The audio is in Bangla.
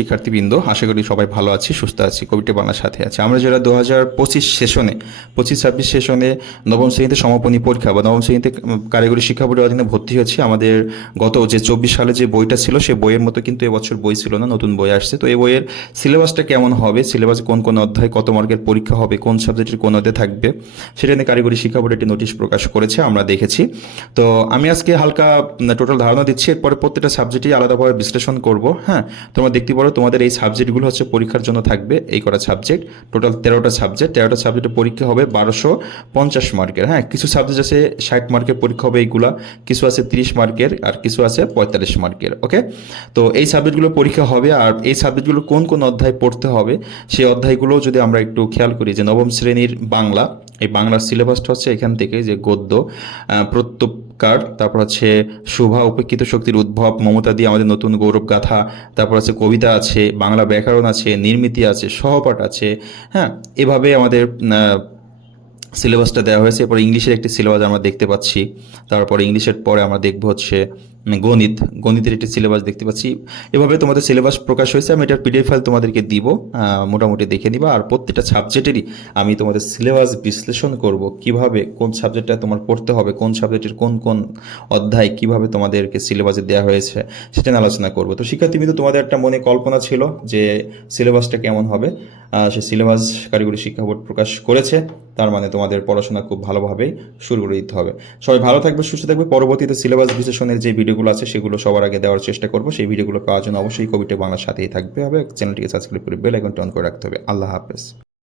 শিক্ষার্থীবৃন্দ, আশা করি সবাই ভালো আছি, সুস্থ আছি কোভিডে বাংলার সাথে আছে। আমরা যারা দু হাজার পঁচিশ সেশনে, পঁচিশ ছাব্বিশ সেশনে নবম শ্রেণীতে সমাপনী পরীক্ষা বা নবম শ্রেণীতে কারিগরি শিক্ষা বোর্ডের অধীনে ভর্তি হয়েছি, আমাদের গত যে চব্বিশ সালে যে বইটা ছিল সেই বইয়ের মতো কিন্তু এবছর বই ছিল না, নতুন বই আসছে। তো এই বইয়ের সিলেবাসটা কেমন হবে, সিলেবাসে কোন কোন অধ্যায় কত মার্কের পরীক্ষা হবে, কোন সাবজেক্টের কোন অধ্যায় থাকবে, সেটা নিয়ে কারিগরি শিক্ষা বোর্ড একটি নোটিশ প্রকাশ করেছে, আমরা দেখেছি। তো আমি আজকে হালকা টোটাল ধারণা দিচ্ছি, এরপরে প্রত্যেকটা সাবজেক্টই আলাদাভাবে বিশ্লেষণ করব হ্যাঁ? তোমরা দেখতে পারো তোমাদের এই সাবজেক্টগুলো হচ্ছে পরীক্ষার জন্য থাকবে, এই কটা সাবজেক্ট টোটাল তেরোটা সাবজেক্ট তেরোটা সাবজেক্টের পরীক্ষা হবে বারোশো পঞ্চাশ মার্কের হ্যাঁ? কিছু সাবজেক্ট আছে ষাট মার্কের পরীক্ষা হবে এইগুলা, কিছু আছে তিরিশ মার্কের আর কিছু আছে পঁয়তাল্লিশ মার্কের, ওকে? তো এই সাবজেক্টগুলো পরীক্ষা হবে আর এই সাবজেক্টগুলো কোন কোন অধ্যায় পড়তে হবে, সেই অধ্যায়গুলো যদি আমরা একটু খেয়াল করি যে নবম শ্রেণির বাংলা এই বাংলার সিলেবাসটা হচ্ছে এখান থেকে যে গদ্য প্রত্যুপকার, তারপর হচ্ছে শোভা, উপেক্ষিত শক্তির উদ্ভব, মমতা দিয়ে আমাদের নতুন গৌরব গাথা, তারপর আছে কবিতা আছে, বাংলা ব্যাকরণ আছে, নির্মিতি আছে, সহপাঠ আছে হ্যাঁ? এভাবে আমাদের সিলেবাসটা দেওয়া হয়েছে। এরপর ইংলিশের একটি সিলেবাস আমরা দেখতে পাচ্ছি। তারপর ইংলিশের পরে আমরা দেখব হচ্ছে গণিত, গণিতের একটি সিলেবাস দেখতে পাচ্ছি। এভাবে তোমাদের সিলেবাস প্রকাশ হয়েছে, আমি এটার পিডিএফ ফাইল তোমাদেরকে দিব মোটামুটি দেখে নিবা। আর প্রত্যেকটা সাবজেক্টেরই আমি তোমাদের সিলেবাস বিশ্লেষণ করব, কীভাবে কোন সাবজেক্টটা তোমার পড়তে হবে, কোন সাবজেক্টের কোন কোন অধ্যায় কীভাবে তোমাদেরকে সিলেবাসে দেওয়া হয়েছে, সেটা নিয়ে আলোচনা করব। তো শিক্ষার্থী কিন্তু তোমাদের একটা মনে কল্পনা ছিল যে সিলেবাসটা কেমন হবে? সে সিলেবাস কারিগরি শিক্ষা বোর্ড প্রকাশ করেছে, তার মানে তোমাদের পড়াশোনা খুব ভালোভাবে শুরু করে দিতে হবে। সবাই ভালো থাকবে, সুস্থ থাকবে। পরবর্তীতে সিলেবাস বিশ্লেষণের যে ভিডিওগুলো আছে, সেগুলো সবার আগে দেওয়ার চেষ্টা করব। সেই ভিডিওগুলো পাওয়ার জন্য অবশ্যই কবিটা বাংলার সাথেই থাকবে। হবে চ্যানেলটিকে সাবস্ক্রাইব করে বেল আইকনটি অন করে রাখতে হবে। আল্লাহ হাফেজ।